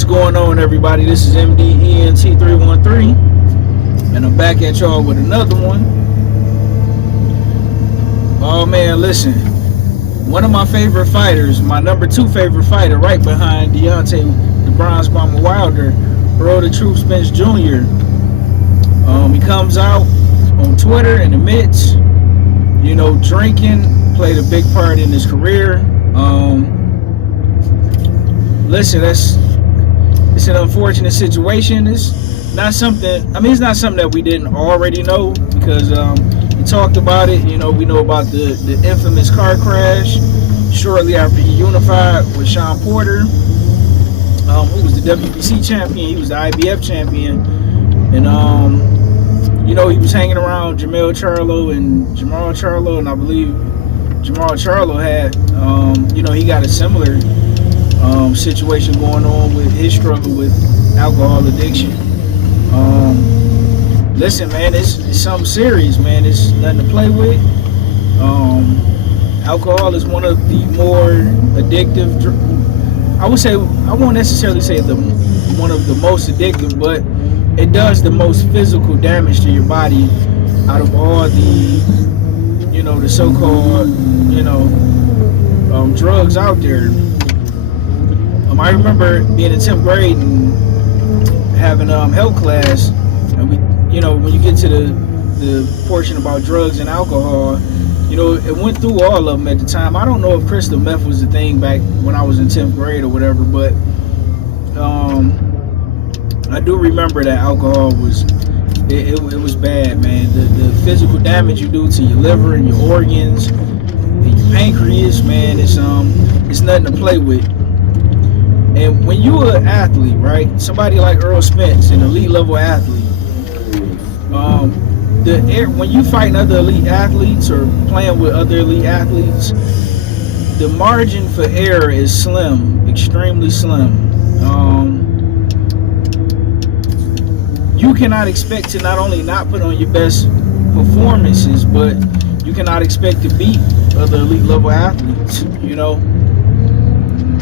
What's going on, everybody? This is MDENT313, and I'm back at y'all with another one. Oh man, listen, one of my favorite fighters, my number 2 favorite fighter, right behind Deontay the Bronze Bomber Wilder, Errol the Truth Spence Jr. He comes out on Twitter and admits, drinking played a big part in his career. Listen, it's an unfortunate situation. It's not something that we didn't already know, because he talked about it. We know about the infamous car crash shortly after he unified with Sean Porter, who was the WBC champion. He was the IBF champion, and he was hanging around Jamal Charlo, and I believe Jamal Charlo had, he got a similar situation going on with his struggle with alcohol addiction. Listen, man, it's something serious, man. It's nothing to play with. Alcohol is one of the more addictive. I won't necessarily say one of the most addictive, but it does the most physical damage to your body out of all the so-called drugs out there. I remember being in 10th grade and having health class, and when you get to the portion about drugs and alcohol, it went through all of them at the time. I don't know if crystal meth was a thing back when I was in 10th grade or whatever, but I do remember that alcohol was bad, man. The physical damage you do to your liver and your organs and your pancreas, man, it's nothing to play with. And when you're an athlete, right, somebody like Errol Spence, an elite level athlete, when you fight other elite athletes or playing with other elite athletes, the margin for error is slim, extremely slim. You cannot expect to not only not put on your best performances, but you cannot expect to beat other elite level athletes,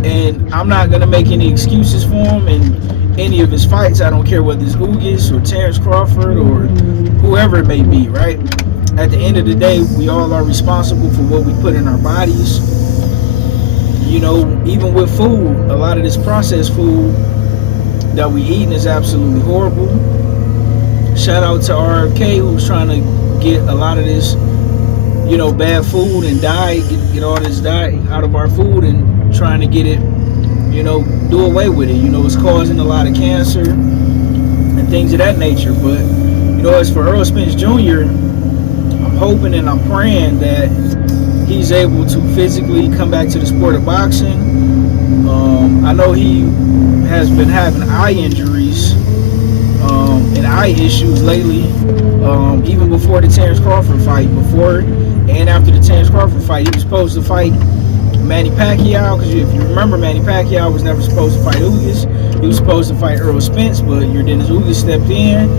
And I'm not going to make any excuses for him in any of his fights. I don't care whether it's Ugas or Terrence Crawford or whoever it may be, right? At the end of the day, we all are responsible for what we put in our bodies. Even with food, a lot of this processed food that we eating is absolutely horrible. Shout out to RFK, who's trying to get a lot of this, bad food and diet, get all this diet out of our food and trying to get it, do away with it. It's causing a lot of cancer and things of that nature. But, as for Errol Spence Jr., I'm hoping and I'm praying that he's able to physically come back to the sport of boxing. I know he has been having eye injuries and eye issues lately, even before the Terrence Crawford fight. Before and after the Terrence Crawford fight, he was supposed to fight Manny Pacquiao, because if you remember, Manny Pacquiao was never supposed to fight Ugas. He was supposed to fight Errol Spence, but your Dennis Ugas stepped in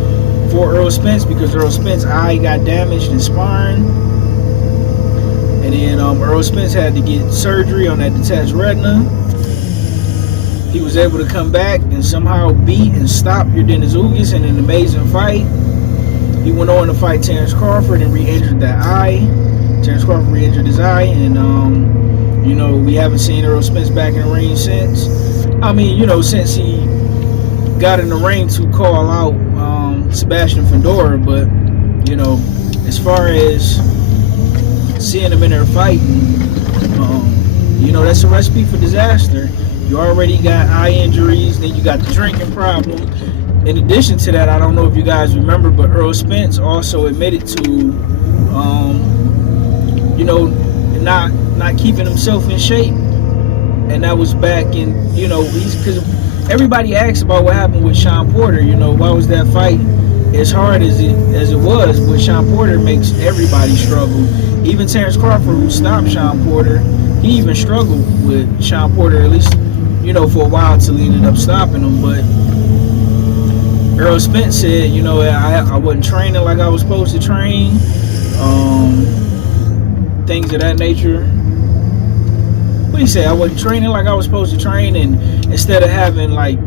for Errol Spence because Errol Spence's eye got damaged in sparring. And then Errol Spence had to get surgery on that detached retina. He was able to come back and somehow beat and stop your Dennis Ugas in an amazing fight. He went on to fight Terrence Crawford and re-injured that eye. Terrence Crawford re-injured his eye, and we haven't seen Errol Spence back in the ring since. Since he got in the ring to call out Sebastian Fedora. But, as far as seeing him in there fighting, that's a recipe for disaster. You already got eye injuries, then you got the drinking problem. In addition to that, I don't know if you guys remember, but Errol Spence also admitted to, not keeping himself in shape. And that was back in, because everybody asks about what happened with Sean Porter. Why was that fight as hard as it was? But Sean Porter makes everybody struggle. Even Terrence Crawford, who stopped Sean Porter, he even struggled with Sean Porter, at least, for a while, till he ended up stopping him. But Errol Spence said, I wasn't training like I was supposed to train. Things of that nature. What do you say? I wasn't training like I was supposed to train, and instead of having like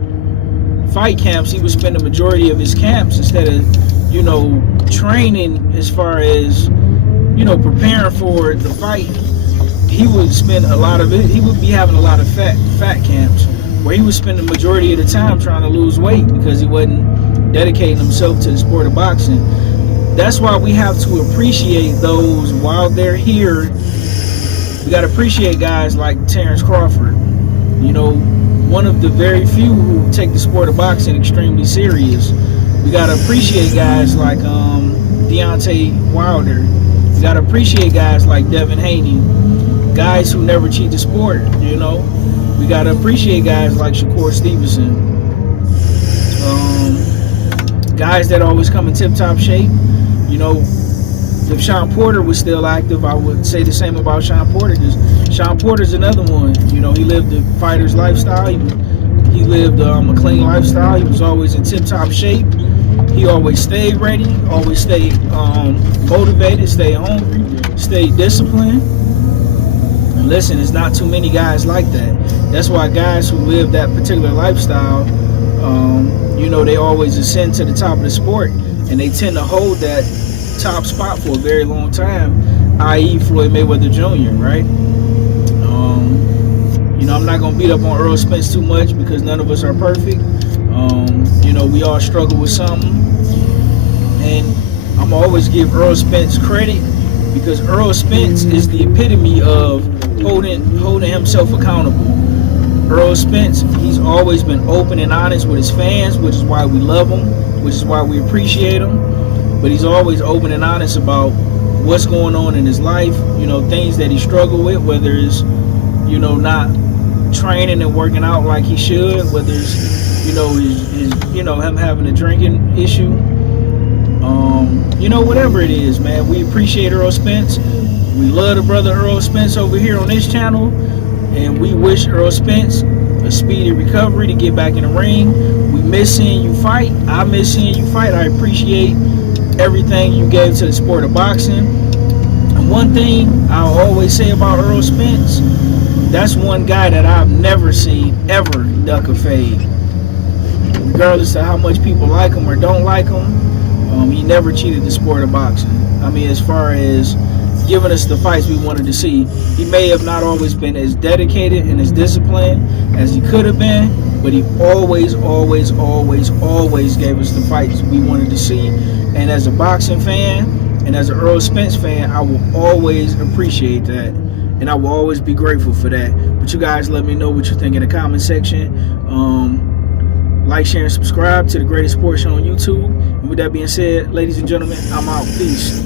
fight camps, he would spend the majority of his camps, instead of, you know, training as far as, you know, preparing for the fight, he would spend a lot of it. He would be having a lot of fat camps where he would spend the majority of the time trying to lose weight because he wasn't dedicating himself to the sport of boxing. That's why we have to appreciate those while they're here. We got to appreciate guys like Terrence Crawford, you know, one of the very few who take the sport of boxing extremely serious. We got to appreciate guys like Deontay Wilder. We got to appreciate guys like Devin Haney, guys who never cheat the sport, you know. We got to appreciate guys like Shakur Stevenson, guys that always come in tip-top shape. You know, if Sean Porter was still active, I would say the same about Sean Porter, because Sean Porter's another one. You know, he lived the fighter's lifestyle. He lived a clean lifestyle. He was always in tip-top shape. He always stayed ready, always stayed motivated, stayed hungry, stayed disciplined. And listen, there's not too many guys like that. That's why guys who live that particular lifestyle, you know, they always ascend to the top of the sport, and they tend to hold that top spot for a very long time, i.e. Floyd Mayweather Jr., right? You know, I'm not going to beat up on Errol Spence too much because none of us are perfect. You know, we all struggle with something. And I'm always give Errol Spence credit because Errol Spence is the epitome of holding himself accountable. Errol Spence, he's always been open and honest with his fans, which is why we love him, which is why we appreciate him. But he's always open and honest about what's going on in his life, you know, things that he struggled with, whether it's, you know, not training and working out like he should, whether it's, you know, him having a drinking issue, you know, whatever it is, man. We appreciate Errol Spence. We love the brother Errol Spence over here on this channel, and we wish Errol Spence a speedy recovery to get back in the ring. We miss seeing you fight. I miss seeing you fight. I appreciate everything you gave to the sport of boxing. And one thing I'll always say about Errol Spence, that's one guy that I've never seen ever duck a fade. Regardless of how much people like him or don't like him, he never cheated the sport of boxing. I mean, as far as giving us the fights we wanted to see, he may have not always been as dedicated and as disciplined as he could have been, but he always gave us the fights we wanted to see. And as a boxing fan and as an Errol Spence fan, I will always appreciate that, and I will always be grateful for that. But you guys let me know what you think in the comment section. Like, share, and subscribe to the greatest sports show on YouTube. And with that being said, ladies and gentlemen, I'm out. Peace.